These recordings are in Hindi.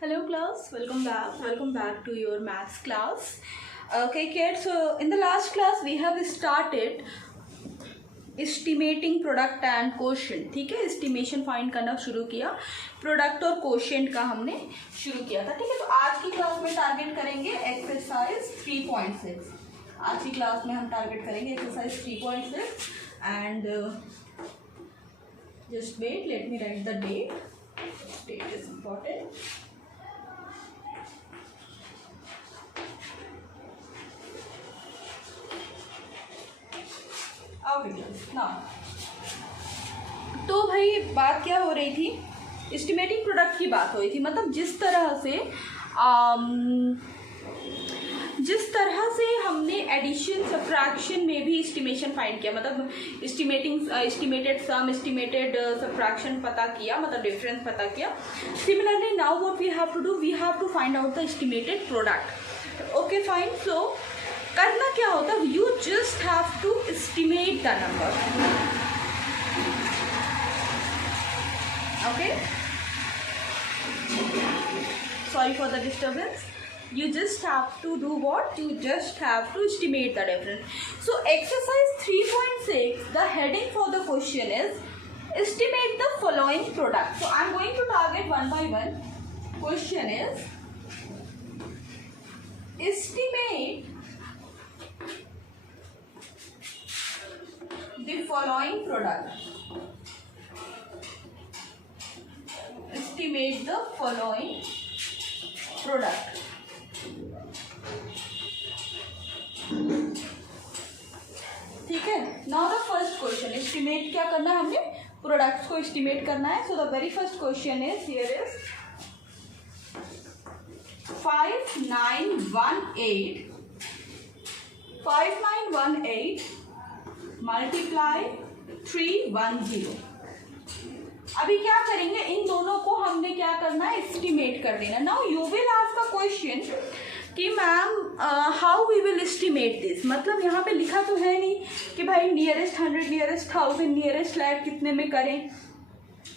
Hello class, welcome back to your maths class. Okay kids, so in the last class we have started estimating product and quotient. ठीक है, estimation फाइंड करना शुरू किया, प्रोडक्ट और quotient का हमने शुरू किया था. ठीक है, तो आज की क्लास में टारगेट करेंगे एक्सरसाइज 3.6. आज की क्लास में हम टारगेट करेंगे exercise 3.6 and just wait, let me write the date. Date is important. ना तो भाई बात क्या हो रही थी, एस्टिमेटिंग प्रोडक्ट की बात हो रही थी. मतलब जिस तरह से हमने एडिशन सब्ट्रैक्शन में भी एस्टिमेशन फाइंड किया, मतलब एस्टिमेटेड सम, एस्टिमेटेड सब्ट्रैक्शन पता किया, मतलब डिफरेंस पता किया. Similarly now what we have to do, we have to find out the estimated product. Okay fine. So करना क्या होता है, you just have to estimate the number. Okay, sorry for the disturbance. You just have to do what? You just have to estimate the difference. So exercise 3.6, the heading for the question is estimate the following product. So I am going to target one by one. Question is estimate the following product. Estimate the following product. ठीक है. Now the first question, estimate क्या करना है हमने, प्रोडक्ट्स को एस्टिमेट करना है. So the very first question is here is 5918 multiply 310. अभी क्या करेंगे, इन दोनों को हमने क्या करना है, एस्टिमेट कर देना. Now you will ask a question कि ma'am how we will estimate this. मतलब यहाँ पे लिखा तो है नहीं कि भाई नियरेस्ट 100, नियरेस्ट 1000, नियरेस्ट लैक कितने में करें.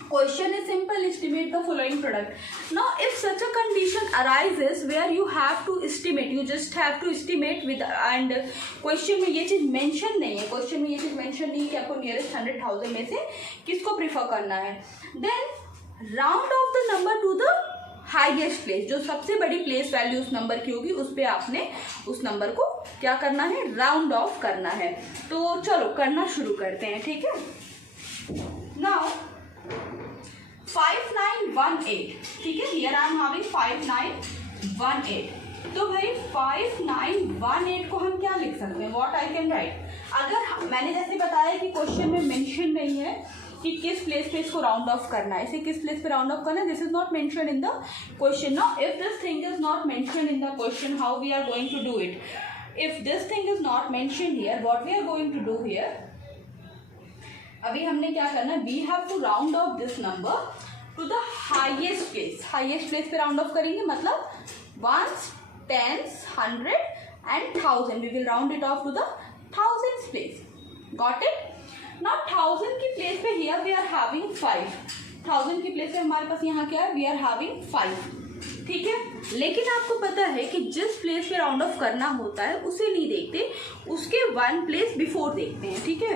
Question is simple, estimate the following product. Now if such a condition arises where you have to estimate, you just have to estimate with, and question में ये चीज़ मेंशन नहीं है, क्वेश्चन में ये चीज़ मेंशन नहीं है कि आपको नियरेस्ट 100,000 में से किसको प्रीफर करना है. Then round off the number to the highest place, जो सबसे बड़ी प्लेस वैल्यू उस नंबर की होगी उस पर आपने उस नंबर को क्या करना है, राउंड ऑफ करना है. तो चलो करना शुरू करते हैं. ठीक है. नाउ 5918. ठीक है, हियर आई एम हैविंग 5918. तो भाई 5918 को हम क्या लिख सकते हैं, व्हाट आई कैन राइट. अगर मैंने जैसे बताया कि क्वेश्चन में मेंशन नहीं है कि किस प्लेस पे इसको राउंड ऑफ करना है, इसे किस प्लेस पे राउंड ऑफ करना है, this is not mention in the question. Now if this thing is not mention in the question, how we are going to do it. If this thing is not mention here, what we are going to do here, अभी हमने क्या करना है, we have to round off this number to the highest place. Highest place पे राउंड ऑफ करेंगे, मतलब 1s, 10s, 100 and 1000. We will round it off to the 1000s place. Got it. Now 1000 की प्लेस पे हियर वी आर हैविंग 5. 1000 की प्लेस पे हमारे पास यहाँ क्या है, वी आर हैविंग 5. ठीक है. लेकिन आपको पता है कि जिस प्लेस पे राउंड ऑफ करना होता है उसे नहीं देखते, उसके 1 प्लेस बिफोर देखते हैं. ठीक है.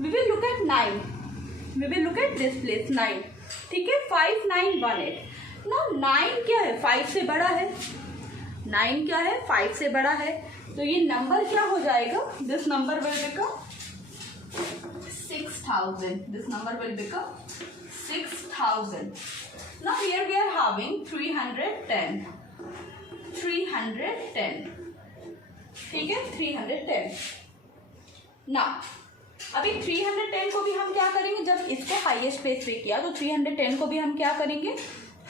We will look at 9. We will look at this place 9. ठीक है. 5918. नाउ 9 क्या है, 5 से बड़ा है. 9 क्या है, 5 से बड़ा है. तो ये नंबर क्या हो जाएगा, this number will become 6000. This number will become 6000. Now here we are having 310. 310. ठीक है, 310. Now अभी 310 को भी हम क्या करेंगे, जब इसको हाईएस्ट प्लेस पे किया तो 310 को भी हम क्या करेंगे,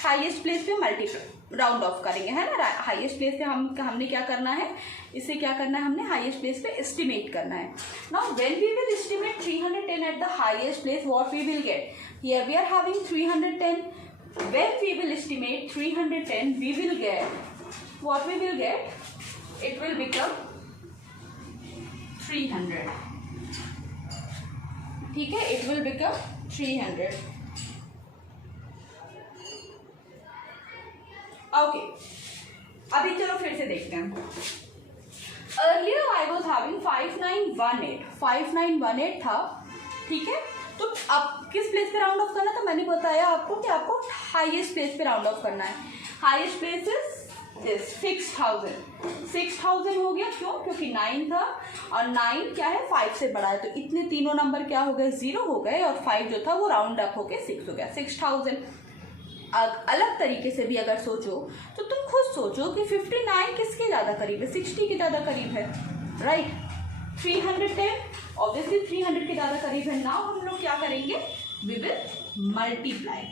हाईएस्ट प्लेस पे मल्टीप्लाई राउंड ऑफ करेंगे, है ना. हाईएस्ट प्लेस पे हमने क्या करना है, इसे क्या करना है, हमने हाईएस्ट प्लेस पे एस्टिमेट करना है. Now when we will estimate 310 at the highest place, what we will get, here we are having 310. When we will estimate 310, we will get, what we will get, it will become 300. ठीक है, इट विल बिकम 300. ओके, अभी चलो फिर से देखते हैं। अर्लियर आई वॉज हैविंग 5918 था, ठीक है। तो अब किस प्लेस पे राउंड ऑफ करना था, मैंने बताया आपको कि आपको हाईएस्ट प्लेस पे राउंड ऑफ करना है। हाईएस्ट प्लेस इज 6000 हो गया, क्यों? क्योंकि 9 था और 9 क्या है 5 से बड़ा है, तो इतने तीनों नंबर क्या हो गए 0 हो गए और 5 जो था वो राउंड अप होके 6 हो गया, 6000। अलग तरीके से भी अगर सोचो तो तुम खुद सोचो कि 59 किसके ज़्यादा करीब है, 60 के ज़्यादा करीब है, राइट। 310 ऑब्वियसली 300 के ज़्यादा करीब है। नाउ हम लोग क्या करेंगे, वी विल मल्टीप्लाई,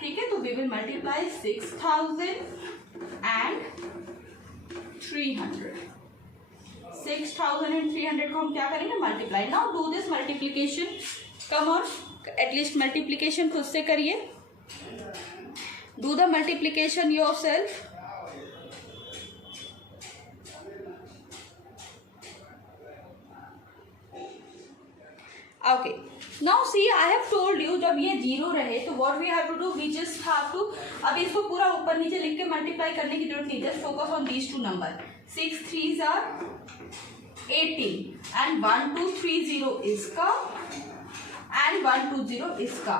ठीक है। तो we will multiply 6000 and 300। 6000 and 300 को हम क्या करेंगे, multiply. Now do this multiplication, come on, at least multiplication खुद से करिए। Do the multiplication yourself. Okay. Now see, I have told you जब ये 0 रहे तो what we have to do, we just have to, अब इसको पूरा ऊपर नीचे लिख के मल्टीप्लाई करने की जरूरत नहीं, just focus on these two number. 6 3s are 18 and 1230 इसका and 120 इसका,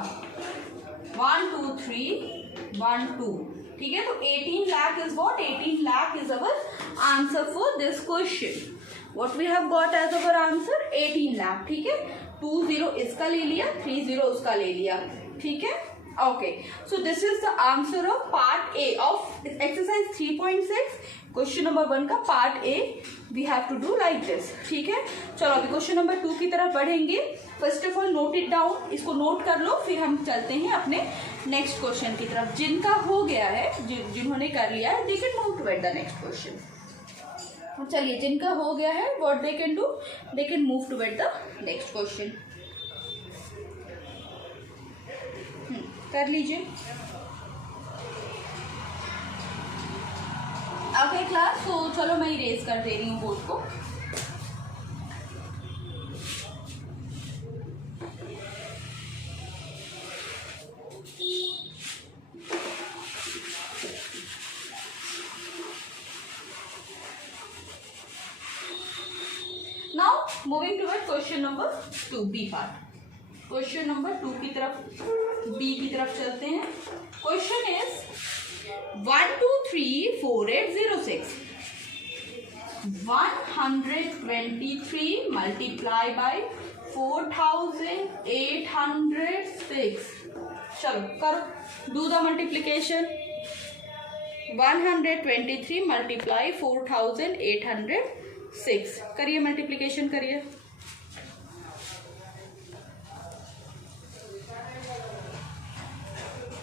1 2 3 1 2, ठीक है। तो 18 lakh is what, 18 lakh is our answer for this question. What we have got as our answer, 18 lakh, ठीक है। 20 इसका ले लिया, 30 उसका ले लिया, ठीक है। Okay, so this is the answer of part A of exercise 3.6 question number 1 का part A. We have to do like this, ठीक है। चलो अभी क्वेश्चन नंबर 2 की तरफ बढ़ेंगे। First of all note it down, इसको नोट कर लो, फिर हम चलते हैं अपने नेक्स्ट क्वेश्चन की तरफ। जिनका हो गया है, जिन्होंने कर लिया है, they can move toward the next question. चलिए, जिनका हो गया है what they can do, they can move toward the next question. कर लीजिए। ओके क्लास, तो चलो मैं इरेज कर दे रही हूँ बोर्ड को। Now moving toward question number 2 B part. Question number 2 की तरफ, बी की तरफ चलते हैं। Question is 1234806 123 multiply by 4806। चलो करो, डू द मल्टीप्लीकेशन। 123 मल्टीप्लाई 4806, करिए मल्टीप्लीकेशन करिए।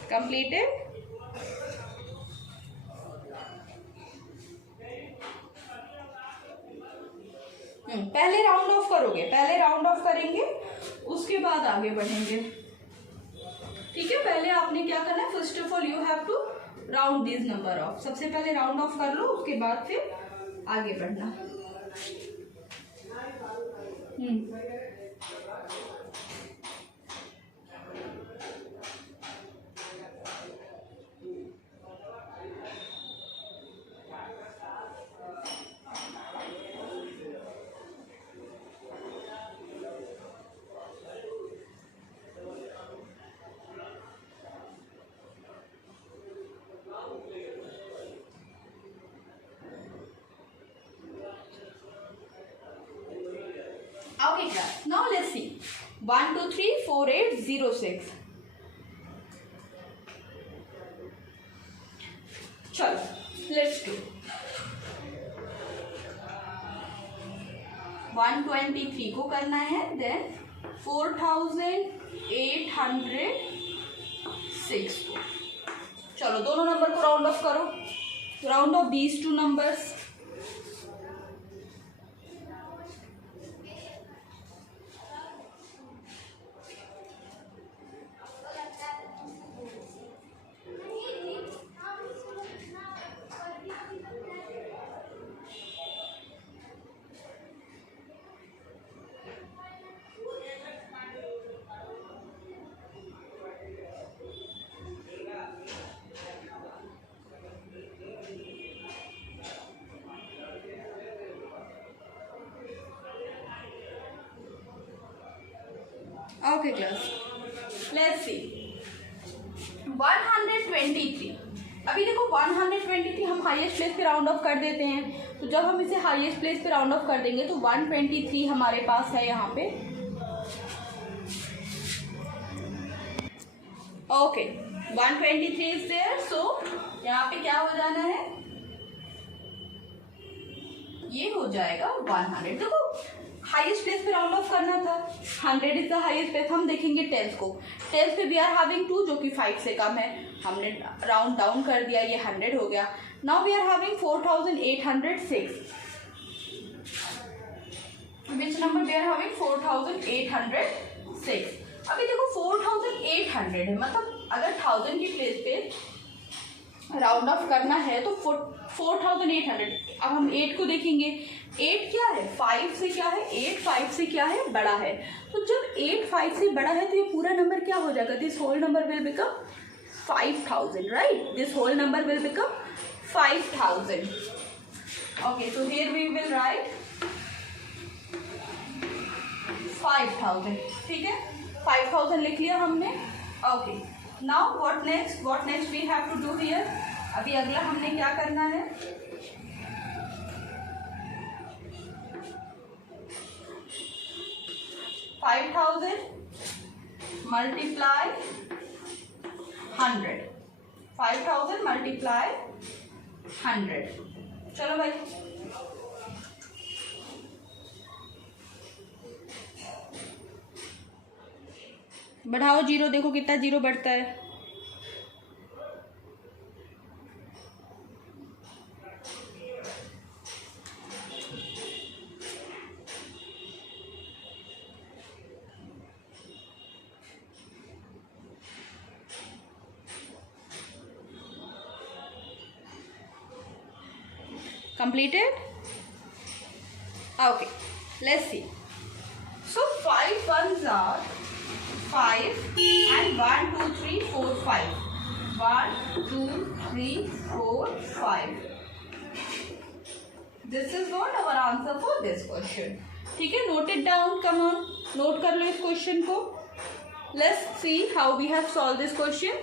कंप्लीटेड। पहले राउंड ऑफ करोगे, पहले राउंड ऑफ करेंगे उसके बाद आगे बढ़ेंगे, ठीक है। पहले आपने क्या करना है, first of all you have to round this number off. सबसे पहले राउंड ऑफ कर लो, उसके बाद फिर आगे बढ़ना। Okay class, now let's see 1234806। चलो let's do 123 को करना है, देन 4806 को। चलो दोनों नंबर को राउंड ऑफ करो, round of these two numbers. Okay class, let's see 123। अभी देखो 123 हम हाईएस्ट प्लेस पे राउंड ऑफ कर देते हैं, तो जब हम इसे हाईएस्ट प्लेस पे राउंड ऑफ कर देंगे तो 123 हमारे पास है यहाँ पे। ओके 123 इज देयर, सो यहाँ पे क्या हो जाना है, ये हो जाएगा 100। देखो हाईएस्ट प्लेस पे राउंड ऑफ करना था, 100 इज द हाईएस्ट प्लेस। हम देखेंगे टेंस को, टेंस पे वी आर हैविंग 2 जो कि 5 से कम है, हमने राउंड डाउन कर दिया, ये 100 हो गया। Now we are having 4806, which number we are having 4806। अभी देखो 4800 है, मतलब अगर 1000 की प्लेस पे राउंड ऑफ करना है तो 4800। अब हम 8 को देखेंगे, 8 क्या है, 5 से क्या है, 8 5 से क्या है, बड़ा है। तो जब 8 5 से बड़ा है तो ये पूरा नंबर क्या हो जाएगा, this whole number will become 5000, right, this whole number will become 5000। Okay, so here we will write 5000, ठीक है, 5000 लिख लिया हमने। Okay, now what next we have to do here. अभी अगला हमने क्या करना है, $5,000 मल्टीप्लाई 100, 5000 मल्टीप्लाई 100। चलो भाई, बढ़ाओ जीरो, देखो कितना जीरो बढ़ता है। Completed? Okay, let's see. So 5 ones are 5 and 1 2 3 4 5, 1 2 3 4 5. This is what our answer for this question. ठीक है, note it down, come on, note कर लो इस क्वेश्चन को। Let's see how we have solved this question.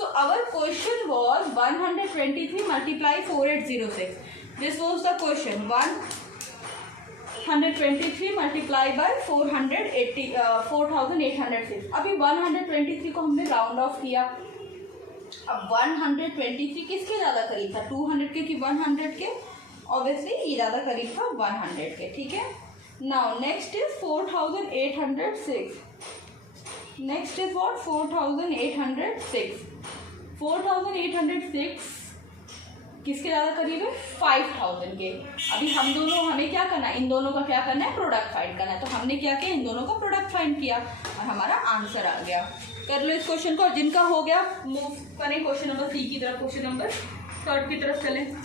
So our question was 123 multiply 4806. This was the question, 123 multiplied by 4806। अभी 123 को हमने राउंड ऑफ किया। अब 123 किसके ज़्यादा करीब था, 200 के कि 100 के? ऑब्वियसली ये ज़्यादा करीब था 100 के, ठीक है। Now next is 4806। Next is what, 4806। 4806 किसके ज़्यादा करीब है, 5000 के। अभी हम दोनों, हमें क्या करना है, इन दोनों का क्या करना है, प्रोडक्ट फाइंड करना है। तो हमने क्या किया, इन दोनों का प्रोडक्ट फाइंड किया और हमारा आंसर आ गया। कर लो इस क्वेश्चन को, और जिनका हो गया मूव करें क्वेश्चन नंबर 3 की तरफ, क्वेश्चन नंबर 3 की तरफ चलें।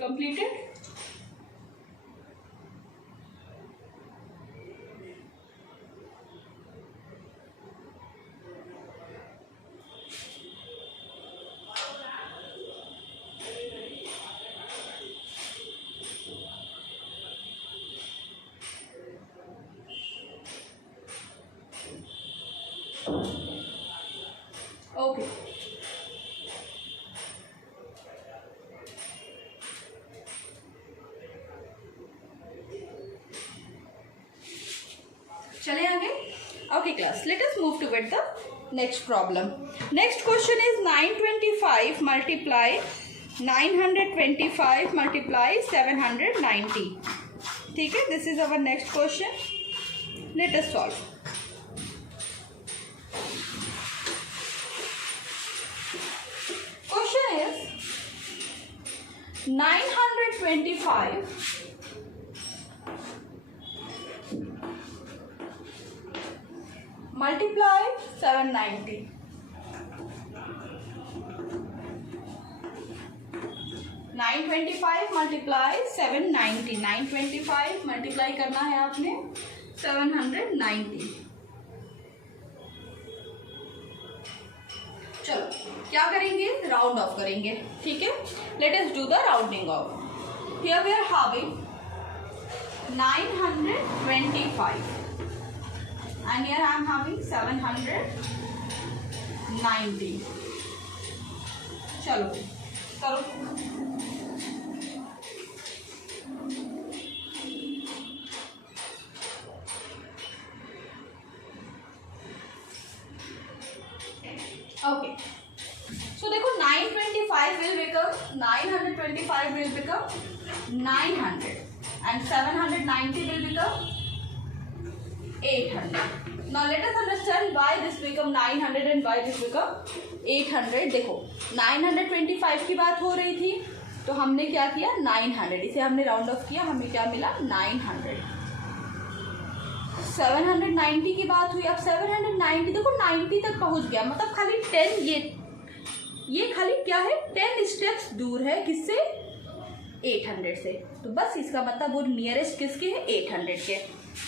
कंप्लीटेड? ओके, चले आगे। Okay class, let us move toward the next problem. Next question is 925 multiply 925 multiply 790। ठीक है, this is our next question, late us solve. Question is 925 multiply 790। 925 multiply 790, 925 multiply करना है आपने 790। क्या करेंगे, राउंड ऑफ करेंगे, ठीक है। Let us do the rounding off. Here we are having 925 and here I am having 790। चलो करो। ओके, सो देखो 925 will become 925 will become 900 and 790 will become 800. Now let us understand why this become 900 and why this become 800. देखो 925 की बात हो रही थी तो हमने क्या किया 900, इसे हमने राउंड ऑफ किया, हमें क्या मिला 900। 790 की बात हुई, अब 790 देखो 90 तक पहुंच गया, मतलब खाली 10 ये खाली क्या है 10 स्टेप्स दूर है किससे 800 से। तो बस इसका मतलब वो नियरेस्ट किसके है 800 के।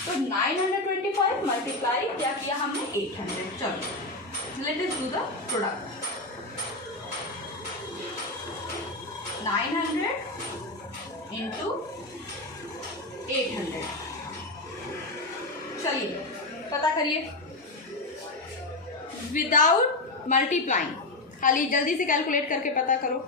तो 925 मल्टीप्लाई क्या किया हमने 800। चलो late us do the product. 900 into 800, चलिए पता करिए विदाउट मल्टीप्लाइंग, खाली जल्दी से कैलकुलेट करके पता करो।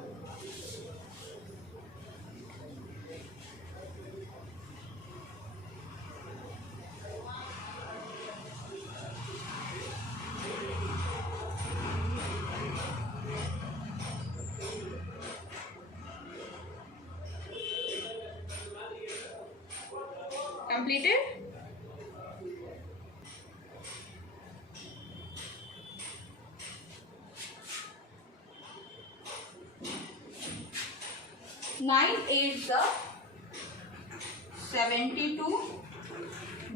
Completed? Nine eight the 72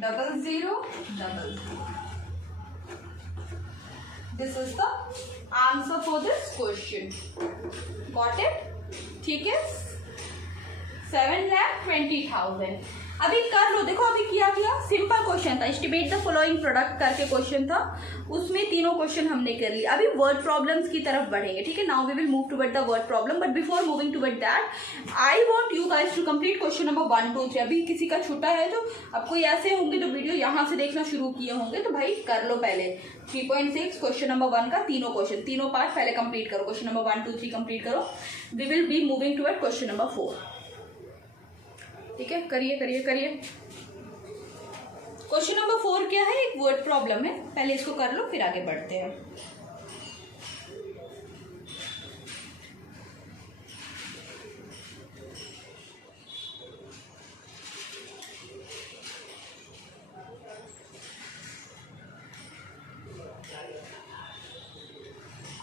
00 00. This is the answer for this question. Got it? ठीक है, 7,20,000। अभी कर लो, देखो अभी किया सिंपल क्वेश्चन था, एस्टिमेट द फॉलोइंग प्रोडक्ट करके क्वेश्चन था, उसमें तीनों क्वेश्चन हमने कर लिए। अभी वर्ड प्रॉब्लम्स की तरफ बढ़ेंगे, ठीक है। Now we will move toward the word problem, but before moving toward that I want you guys to complete question number 1 2 3। अभी किसी का छूटा है तो आपको ऐसे होंगे तो वीडियो यहाँ से देखना शुरू किए होंगे तो भाई कर लो पहले 3.6 क्वेश्चन नंबर 1 का तीनों पार्ट पहले कंप्लीट करो। क्वेश्चन नंबर 1 2 3 कंप्लीट करो। We will be moving toward question number 4, ठीक है। करिए करिए करिए। क्वेश्चन नंबर 4 क्या है, एक वर्ड प्रॉब्लम है, पहले इसको कर लो फिर आगे बढ़ते हैं।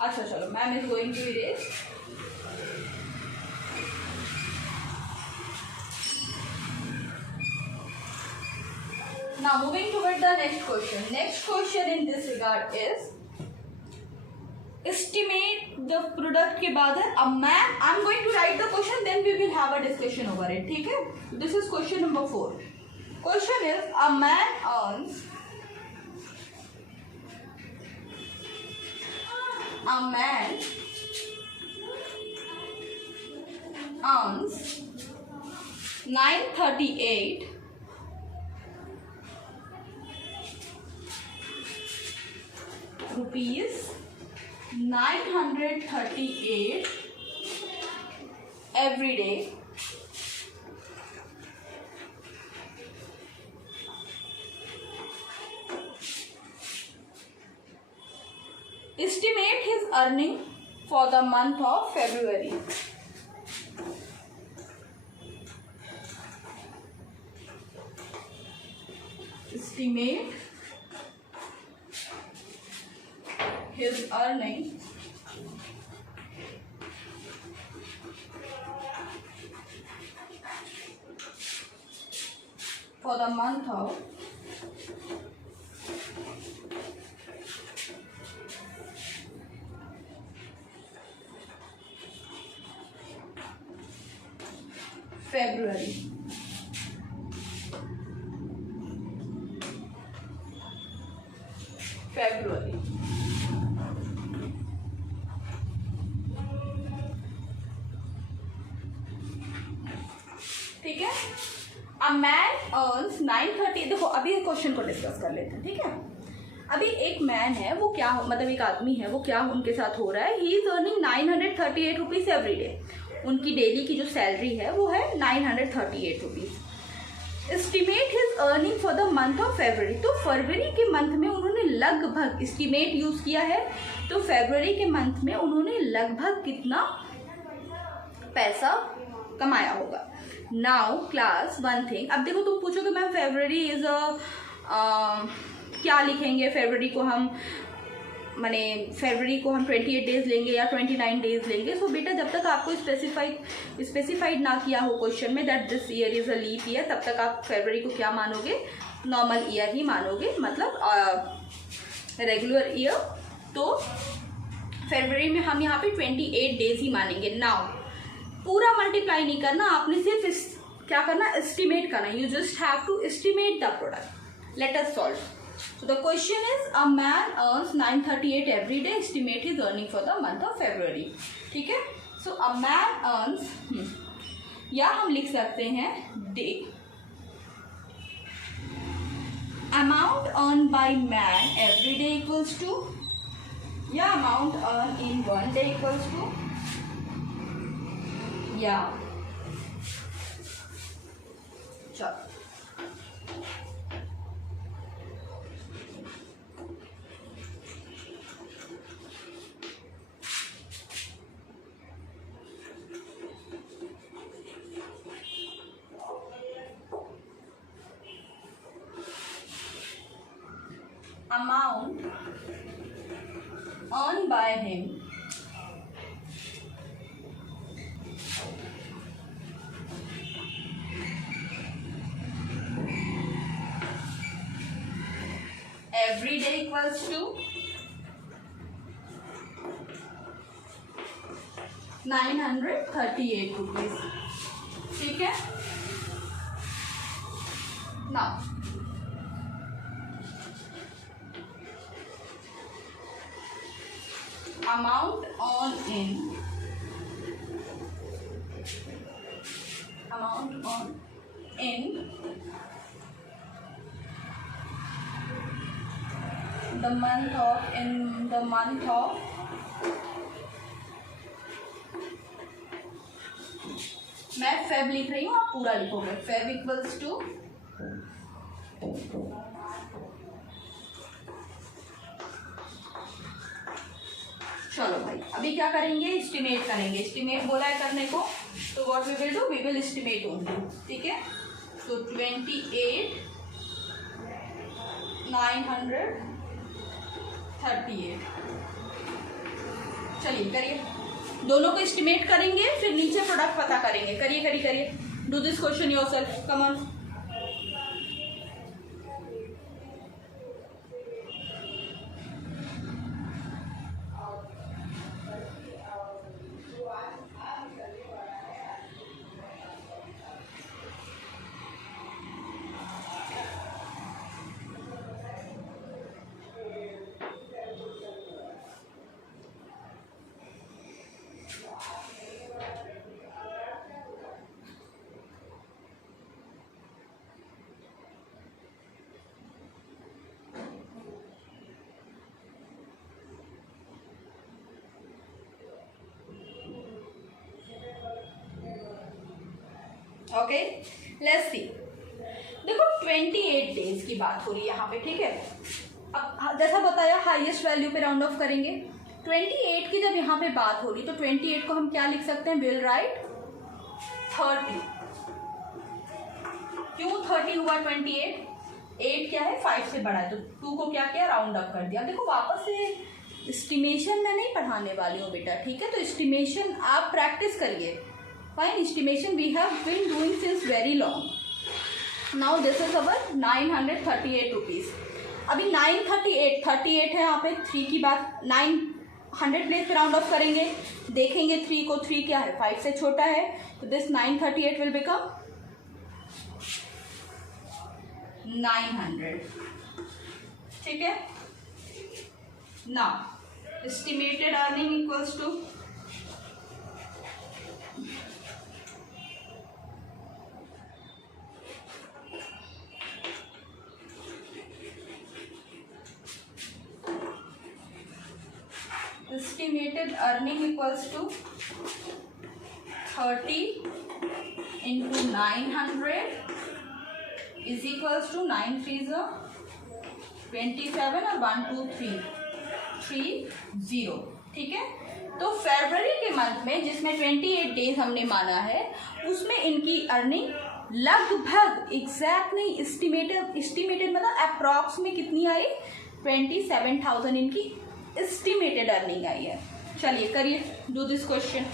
अच्छा चलो, ma'am is going to erase. Now moving toward the next question. Next question in this regard is estimate the product के बाद है a man. I'm going to write the question, then we will have a discussion over it. ठीक है? This is question number 4. Question is a man earns $938 rupees 938 every day estimate his earning for the month of February. Estimate his earning for the month of February. ठीक है। अ मैन अर्न्स 930, देखो अभी क्वेश्चन को डिस्कस कर लेते हैं, ठीक है। अभी एक मैन है, वो क्या मतलब एक आदमी है, वो क्या उनके साथ हो रहा है, he is earning 938 rupees every day. उनकी डेली की जो सैलरी है वो है 938 rupees. Estimate his earning for the month of February, तो फरवरी के मंथ में उन्होंने लगभग एस्टिमेट यूज किया है, तो फरवरी के मंथ में उन्होंने लगभग कितना पैसा कमाया होगा। नाउ क्लास वन थिंग, अब देखो तुम पूछोगे मैम फरवरी इज क्या लिखेंगे, फरवरी को हम माने फरवरी को हम 28 डेज लेंगे या 29 डेज लेंगे। सो बेटा जब तक आपको स्पेसिफाइड ना किया हो क्वेश्चन में that this year is a leap year, तब तक आप फरवरी को क्या मानोगे, नॉर्मल ईयर ही मानोगे, मतलब रेगुलर ईयर। तो फरवरी में हम यहाँ पे 28 डेज ही मानेंगे। नाउ पूरा मल्टीप्लाई नहीं करना आपने, सिर्फ क्या करना, एस्टिमेट करना। You just have to estimate the product. Let us solve. So the question is a man earns 938 every day, estimate his earning for the month of February, ठीक है। So a man earns, या हम लिख सकते हैं day, amount earned by man every day equals to, या amount earned in one day equals to, या चलो amount earned by him every day equals to 938 rupees, ठीक है। Now amount on in the month of मैं फेब लिख रही हूँ, आप पूरा लिखोगे। फेब इक्वल्स टू चलो भाई अभी क्या करेंगे, एस्टिमेट करेंगे। एस्टिमेट बोला है करने को, तो what we will do, we will estimate only, ठीक है। तो 28 938, चलिए करिए, दोनों को एस्टिमेट करेंगे, फिर नीचे प्रोडक्ट पता करेंगे। करिए करिए करिए, do this question yourself, come on. Okay let's see, देखो 28 डेज की बात हो रही है यहाँ पे, ठीक है। अब जैसा बताया हाईएस्ट वैल्यू पे राउंड ऑफ करेंगे। 28 की जब यहाँ पे बात हो रही तो 28 को हम क्या लिख सकते हैं, विल राइट 30। क्यों 30 हुआ 28? 8 क्या है, 5 से बड़ा है, तो 2 को क्या किया, राउंड अप कर दिया। देखो वापस से एस्टिमेशन मैं नहीं पढ़ाने वाली हूँ बेटा, ठीक है। तो एस्टिमेशन आप प्रैक्टिस करिए। Fine, estimation we have been doing since very long. Now this is our 938 rupees. अभी 938 है यहाँ पे, 3 की बात 900 प्लेस पे राउंड ऑफ करेंगे, देखेंगे 3 को, 3 क्या है, 5 से छोटा है, तो दिस 938 विल बिकम 900, ठीक है। Now estimated earning equals to, estimated earning equals to 30 into 900 is equals to 9 3s 27 और 1 2 3 30। ठीक है, तो फरवरी के मंथ में जिसमें 28 डेज हमने माना है उसमें इनकी अर्निंग लगभग एग्जैक्ट नहीं, एस्टिमेटेड मतलब अप्रॉक्स में कितनी आई, 27,000 इनकी एस्टिमेटेड अर्निंग आई है। चलिए करिए, do this question.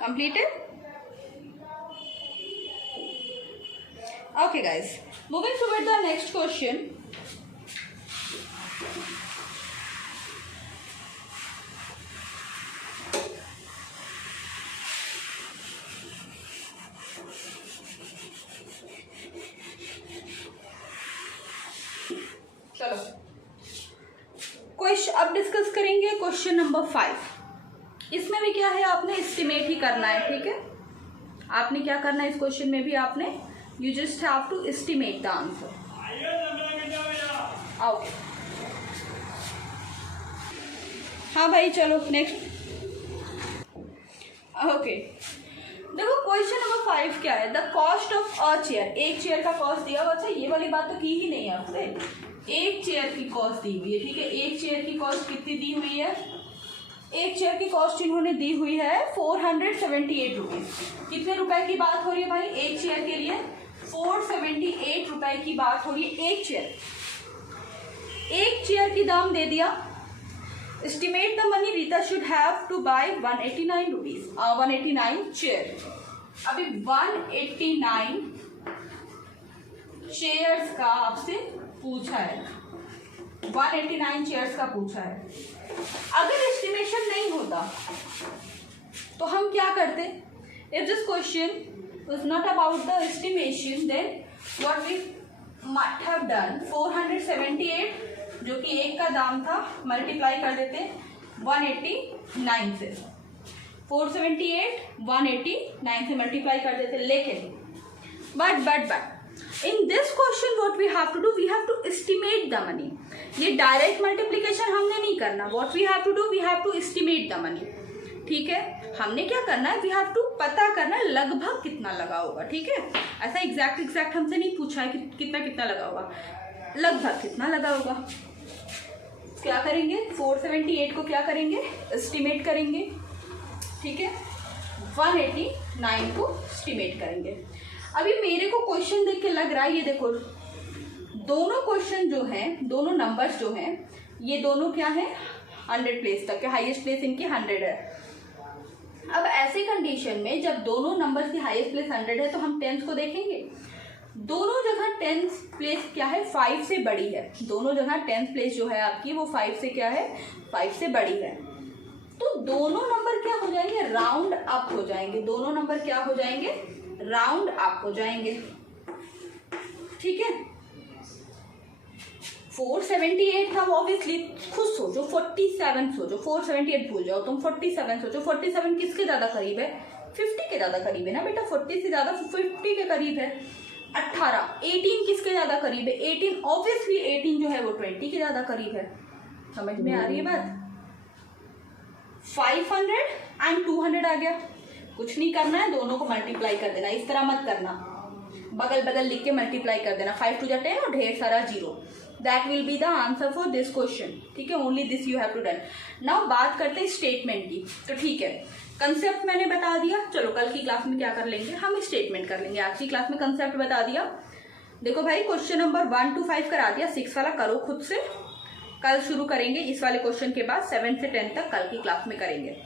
Completed? Okay guys, moving toward the next question. चलो क्वेश्चन अब डिस्कस करेंगे क्वेश्चन नंबर 5। इसमें भी क्या है, आपने एस्टिमेट ही करना है। ठीक है, आपने क्या करना है इस क्वेश्चन में भी, आपने you just have to estimate the answer. Okay, हाँ भाई चलो नेक्स्ट। ओके, देखो क्वेश्चन नंबर 5 क्या है, the cost of a chair. एक चेयर का कॉस्ट दिया हुआ। अच्छा ये वाली बात तो की ही नहीं है आपसे, एक चेयर की कॉस्ट दी हुई है। ठीक है, एक चेयर की कॉस्ट कितनी दी हुई है, एक चेयर की कॉस्ट इन्होंने दी हुई है 478 रुपीज। कितने रुपए की बात हो रही है भाई, एक चेयर के लिए 478 रुपए की बात हो रही है। एक चेयर की दाम दे दिया। Estimate the money Rita should have to buy 189 rupees, 189 chair. अभी 189 चेयर्स का आपसे पूछा है, 189 चेयर्स का पूछा है। अगर एस्टिमेशन नहीं होता तो हम क्या करते, if this question was not about the estimation then what we might have done, 478 जो कि एक का दाम था मल्टीप्लाई कर देते 189 से, 478 189 से मल्टीप्लाई कर देते। लेकिन but in this question what we have to do, we have to estimate the money। ये डायरेक्ट मल्टीप्लिकेशन हमने नहीं करना, what we have to do, we have to estimate the money। ठीक है, हमने क्या करना है, we have to पता करना है लगभग कितना लगा होगा। ठीक है, ऐसा एग्जैक्ट हमसे नहीं पूछा है कि कितना लगा होगा, लगभग कितना लगा होगा। क्या करेंगे, 478 को क्या करेंगे, एस्टिमेट करेंगे। ठीक है, 189 को एस्टिमेट करेंगे। अभी मेरे को क्वेश्चन देख के लग रहा है, ये देखो दोनों क्वेश्चन जो हैं, दोनों नंबर्स जो हैं, ये दोनों क्या है 100 प्लेस तक के, हाईएस्ट प्लेस इनकी 100 है। अब ऐसे कंडीशन में जब दोनों नंबर्स की हाईएस्ट प्लेस 100 है तो हम टेंस को देखेंगे। दोनों जगह टेंस प्लेस क्या है, 5 से बड़ी है। दोनों जगह टेंस प्लेस जो है आपकी वो 5 से क्या है, 5 से बड़ी है। तो दोनों नंबर क्या हो जाएंगे, राउंड अप हो जाएंगे। दोनों नंबर क्या हो जाएंगे, राउंड अप हो जाएंगे। ठीक है, 478 था, ऑब्वियसली खुद सोचो 47 सोचो, 478 भूल जाओ तुम, 47 सोचो। 47 किसके ज्यादा करीब है, 50 के ज्यादा करीब है ना बेटा, 40 से ज्यादा 50 के करीब है। 18 किसके ज्यादा करीब है, 18 ऑब्वियसली 18 जो है वो 20 के ज्यादा करीब है। समझ में आ रही है बात। 500 एंड 200 आ गया, कुछ नहीं करना है, दोनों को मल्टीप्लाई कर देना। इस तरह मत करना, बगल बगल लिख के मल्टीप्लाई कर देना, 5 2 10 और ढेर सारा 0। That will be the answer for this question. ठीक है, only this you have to done. Now बात करते हैं स्टेटमेंट की। तो ठीक है, कंसेप्ट मैंने बता दिया, चलो कल की क्लास में क्या कर लेंगे, हम स्टेटमेंट कर लेंगे। आज की क्लास में कंसेप्ट बता दिया। देखो भाई क्वेश्चन नंबर 1 to 5 करा दिया, 6 वाला करो खुद से। कल शुरू करेंगे इस वाले क्वेश्चन के बाद 7 से 10 तक कल की क्लास में करेंगे।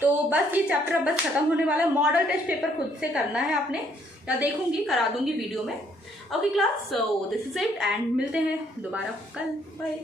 तो बस ये चैप्टर बस खत्म होने वाला है। मॉडल टेस्ट पेपर खुद से करना है आपने, या देखूंगी करा दूंगी वीडियो में। Okay class, so this is it and मिलते हैं दोबारा कल। बाय।